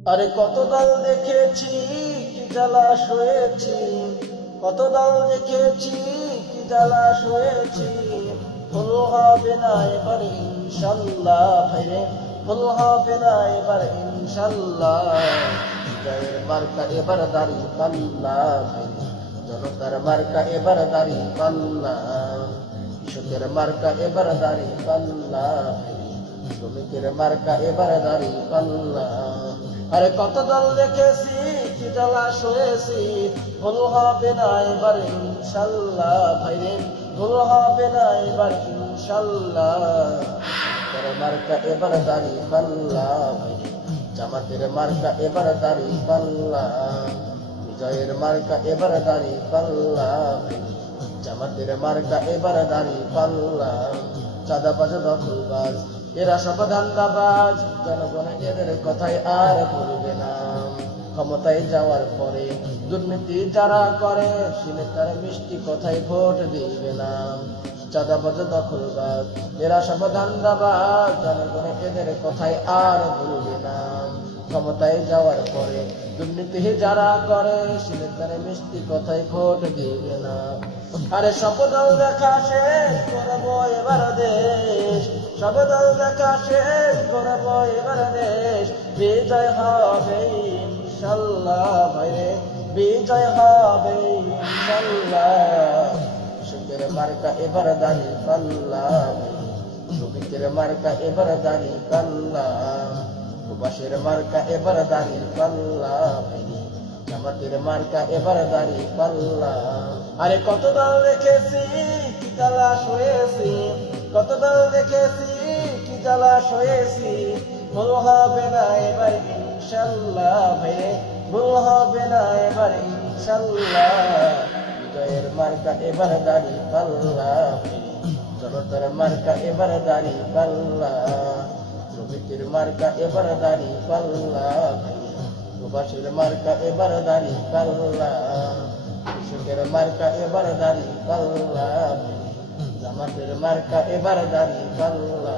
আরে কত দল দেখেছি কি জ্বালা সয়েছি, কত দল দেখেছি কি জ্বালা সয়েছি। ফুল হবে না এবার ইনশাল্লাহ ভাইরে, ফুল হবে না এবার ইনশাল্লাহ। জয়ের মার্কা এবার দাড়ি পাল্লা ভাইরে, জনতার মার্কা এবার দাড়ি পাল্লা। কৃষকের মার্কা এবার দাড়ি পাল্লা ভাইরে, শ্রমিকের মার্কা এবার দাড়ি পাল্লা। আরে কত দল দেখেছি কি জ্বালা সয়েছি, ভুল হবে না এবার ইনশাল্লাহ ভাইরে, ভুল হবে না এবার ইনশাল্লাহ। তার মার্কা এবার দাড়ি পাল্লা ভাইরে, জামাতের মার্কা এবার দাড়ি পাল্লা। বিজয়ের মার্কা এবার দাড়ি পাল্লা ভাইরে, জামাতের মার্কা এবার দাড়ি পাল্লা। চাঁদাবাজ দখলবাজ এরা সব ধান্দাবাজ, জনগণ এদের কথাই আর বলবে না। ক্ষমতায় যাওয়ার পরে দুর্নীতি যারা করে শুনে তার মিষ্টি কথায় ভোট দিবে না। চাঁদাবাজ দখলবাজ এরা সব ধান্দাবাজ, জনগণ এদের কথাই আর বলবে না। ক্ষমতায় যাওয়ার পরে দুর্নীতি যারা করে শুনে তার মিষ্টি কথায় ভোট দিবে না। আরে সব দল দেখা শেষ করবো এবার দেশ, সব দল দেখা শেষ করবো এবার দেশ। বিজয় হবে ইনশাল্লাহ ভাইরে, বিজয় হবে ইনশাল্লাহ। কৃষকের মার্কা এবার দাড়ি পাল্লা, শ্রমিকের মার্কা এবার দাড়ি পাল্লা। প্রবাসের মার্কা এবার দাড়ি পাল্লা ভাইরে, জামাতের মার্কা এবার দাড়ি পাল্লা। আরে কত দল দেখেছি কি জ্বালা সয়েছি, কত দল দেখেছি কি জ্বালা সয়েছি। ভুল হবে না এবার ইনশাল্লাহ ভাইরে, ভুল হবে না এবার ইনশাল্লাহ। বিজয়ের মার্কা এবার দাড়ি পাল্লা ভাইরে, জনতার মার্কা এবার দাড়ি পাল্লা। শ্রমিকের মার্কা এবার দাড়ি পাল্লা ভাইরে, প্রবাসীর মার্কা এবার দাড়ি পাল্লা। কৃষকের মার্কা এবার দাড়ি পাল্লা, জামাতের মার্কা এবার দাড়ি পাল্লা।